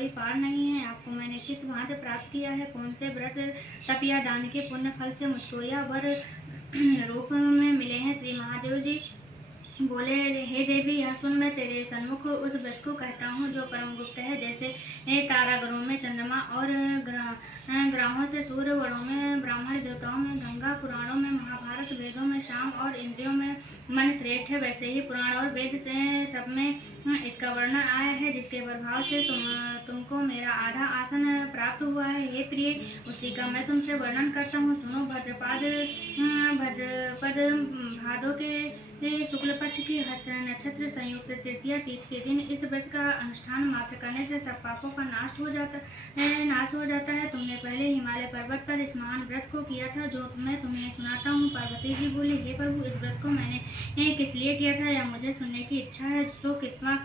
कोई पार नहीं है। आपको मैंने किस भांति प्राप्त किया है, कौन से व्रत तप या दान के पुण्य फल से मुझको यह वर रूप में मिले हैं। श्री महादेव जी बोले, हे देवी, यह सुन, मैं तेरे सन्मुख उस व्रत को कहता हूँ जो परम गुप्त है। जैसे तारागणों में चंद्रमा और ग्रहों से सूर्य, वरों में ब्राह्मण, देवताओं में गंगा, पुराणों में महाभारत, वेदों में शाम और इंद्रियों में मन श्रेष्ठ है, वैसे ही पुराण और वेद से सब में इसका वर्णन आया है, जिसके प्रभाव से तुमको मेरा आधा आसन प्राप्त हुआ है। हे प्रिय, उसी का मैं तुमसे वर्णन करता हूँ। सुनो। भद्रपद भादों के शुक्ल पक्ष की हस्त नक्षत्र संयुक्त तृतीया तीज के दिन इस व्रत का अनुष्ठान मात्र करने से सब पापों का नाश हो जाता है। तुमने पहले हिमालय पर्वत पर इस महान व्रत को किया था, जो मैं तुम्हें सुनाता हूँ। पार्वती जी बोली, हे प्रभु, इस व्रत को मैंने किस लिए किया था, या मुझे सुनने की इच्छा है, सो कृपा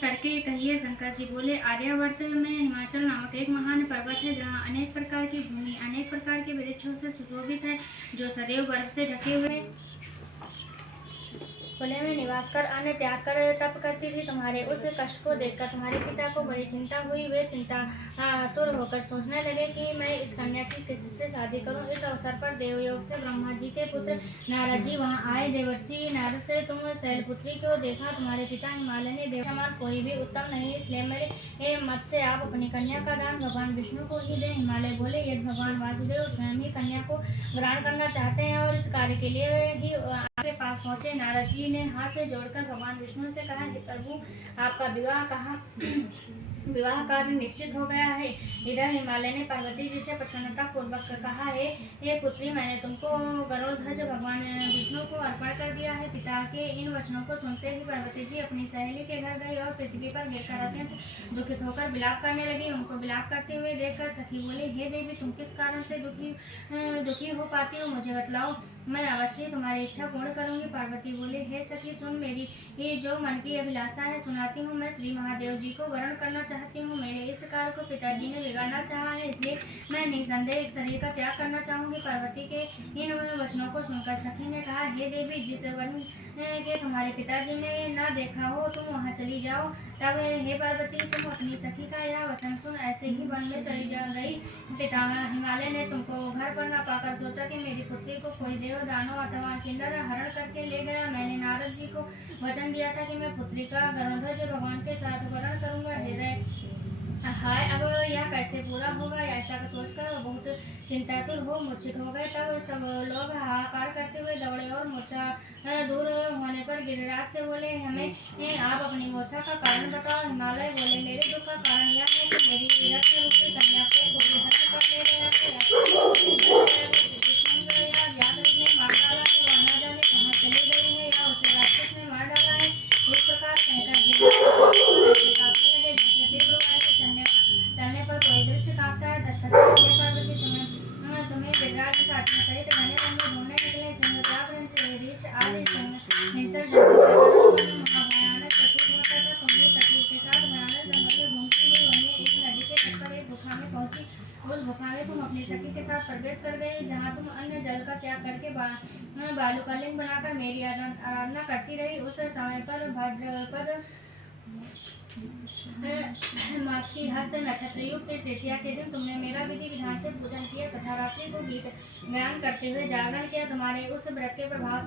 करके कहिए। शंकर जी बोले, आर्यावर्त में हिमाचल नामक एक महान पर्वत है, जहाँ अनेक प्रकार की भूमि अनेक प्रकार के वृक्षों से सुशोभित है, जो सदैव बर्फ से ढके हुए खुले में निवास कर अन्न त्याग कर तप करती थी। तुम्हारे उस कष्ट को देखकर तुम्हारे पिता को बड़ी चिंता हुई। वे चिंतातुर होकर सोचने लगे कि मैं इस कन्या की किससे शादी करूं। इस अवसर पर देवयोग से ब्रह्मा जी के पुत्र नारद जी वहां आए। देवर्षि नारद से, तुम शैलपुत्री को देखा, तुम्हारे पिता हिमालय ने देव समान कोई भी उत्तम नहीं, इसलिए मेरे मत से आप अपनी कन्या का दान भगवान विष्णु को ही दें। हिमालय बोले, यदि भगवान वासुदेव स्वयं ही कन्या को ग्रहण करना चाहते हैं और इस कार्य के लिए ही आपके पास पहुंचे। नारद जी ने हाथ जोड़कर भगवान विष्णु से कहा, हे प्रभु, आपका विवाह कार्य निश्चित हो गया है। इधर हिमालय ने पार्वती जी से प्रसन्नता पूर्वक कहा, हे पुत्री, मैंने तुमको गरुड़ध्वज भगवान विष्णु को अर्पण कर दिया है। पिता के इन वचनों को सुनते ही पार्वती जी अपनी सहेली के घर गई और पृथ्वी पर गिरकर अत्यंत दुखित होकर विलाप करने लगी। उनको विलाप करते हुए देखकर सखी बोली, हे देवी, तुम किस कारण से दुखी हो पाती हो, मुझे बतलाओ, मैं अवश्य तुम्हारी इच्छा पूर्ण करूंगी। पार्वती बोली, हे सखी, तुम मेरी जो मन की अभिलाषा है सुनाती हूँ। मैं श्री महादेव जी को वरण करना चाहती हूँ। मेरे इस कार्य को पिताजी ने बिगाड़ना चाहा है, इसलिए मैं निसंदेह इस शरीर का त्याग करना चाहूंगी। पार्वती के इन वचनों को सुनकर सखी ने कहा, हे देवी, जिस वन के तुम्हारे पिताजी ने न देखा हो, तुम वहाँ चली जाओ। तब हे पार्वती, तुम अपनी सखी का यह वचन सुन ऐसे ही वन में चली जा गई। पिता हिमालय ने तुमको घर पर न पाकर सोचा कि मेरी पुत्री को कोई देव, दानव अथवा किन्नर हरण करके ले गया। मैंने नारद जी को वचन दिया था कि मैं पुत्री का गरुड़ध्वज भगवान के साथ वरण करूंगा। हृदय हाय, अब यह कैसे पूरा होगा, ऐसा सोचकर वो बहुत चिंतातुर हो मूर्छित हो गए। तब सब लोग हाहाकार करते हुए दौड़े और मूर्छा दूर होने पर गिरिराज से बोले, हमें आप अपनी मूर्छा का कारण बताओ। हिमालय बोले, मेरे दुख का कारण यह है कि मेरी रत्न रूपी कन्या को कोई हरण कर ले गया ने मार डाला है। वह न जाने कहाँ चली गई है, या उसे राक्षस ने मार डाला है। इस प्रकार कहकर कांपने लगे, जैसे तीव्र वायु से चलने पर कोई वृक्ष कांपता है। तत्पश्चात हे पार्वती, तुम्हें गिरिराज साथियों सहित घने वन में ढूंढने निकले। सिंह, व्याघ्र, रीछ आदि हिंसक जंतु महाभयानक प्रतीत होता था। तुम भी सखियों के साथ भयानक जंगल में घूमती हुई वहीं एक नदी के तट पर एक गुफा में पहुंची। उस गुफा में तुम अपनी सखी के साथ प्रवेश कर गई, जहाँ तुम अन्न जल का त्याग करके बालू का लिंग बनाकर मेरी आराधना करती रही। उस समय पर भाद्रपद मास की हस्त नक्षत्र युक्त तृतीया के दिन तुमने मेरा विधि विधान से पूजन किया तथा रात्रि को गीत गायन करते हुए जागरण किया। तुम्हारे उस व्रत के प्रभाव से